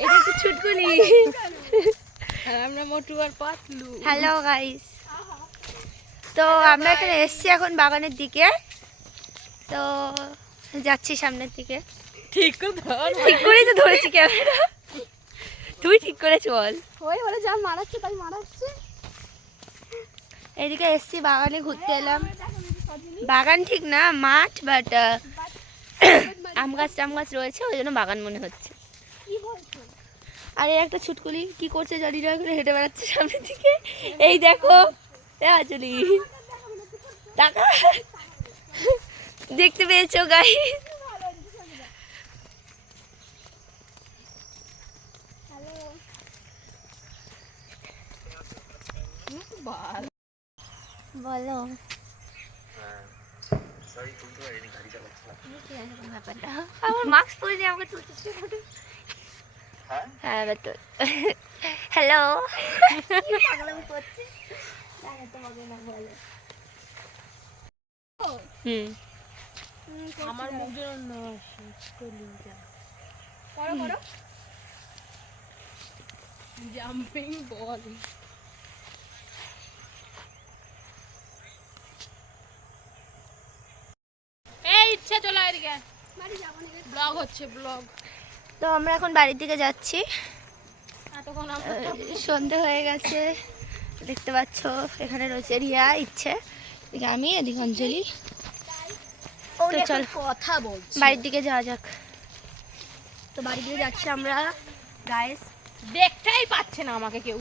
এটা একটু ছুটকুনি। আর আমরা মোটু আর পাতলু। হ্যালো গাইস, তো আমরা এখানে এসছি এখন বাগানের দিকে, তো যাচ্ছি সামনের দিকে। ঠিক ধর, ঠিক করেই তো ধরেছি ক্যামেরা, তুই ঠিক করে চল। ওই ওরা যা মারাচ্ছে তাই মারাচ্ছে। এদিকে এসছি বাগানে ঘুরতে এলাম। বাগান ঠিক না, মাঠ, বাট আম গাছ টাম গাছ রয়েছে, ওই জন্য বাগান মনে হচ্ছে। আর এই একটা ছুটকুলি কি করছে জানি না, করে হেঁটে বেড়াচ্ছে সামনের দিকে। এই দেখো চলি টাকা দেখতে পেয়েছো গাইস? বলো আমার মাস্ক পরে দিয়ে আমাকে তুলছিস। হ্যাঁ তো হ্যালো আমার মুখ যেন করো জাম্পিং বল। এই ইচ্ছা চলে এদিকে, ব্লগ হচ্ছে ব্লগ। তো আমরা এখন বাড়ির দিকে যাচ্ছি। এতক্ষণ সন্ধে হয়ে গেছে, দেখতে পাচ্ছ এখানে রয়েছে রিয়া, ইচ্ছে, এদিকে আমি, এদিকে অঞ্জলি। তো চল কথা বলছি, বাড়ির দিকে যাওয়া যাক। তো বাড়ি দিকে যাচ্ছি আমরা গাইস। দেখতেই পাচ্ছে না আমাকে কেউ।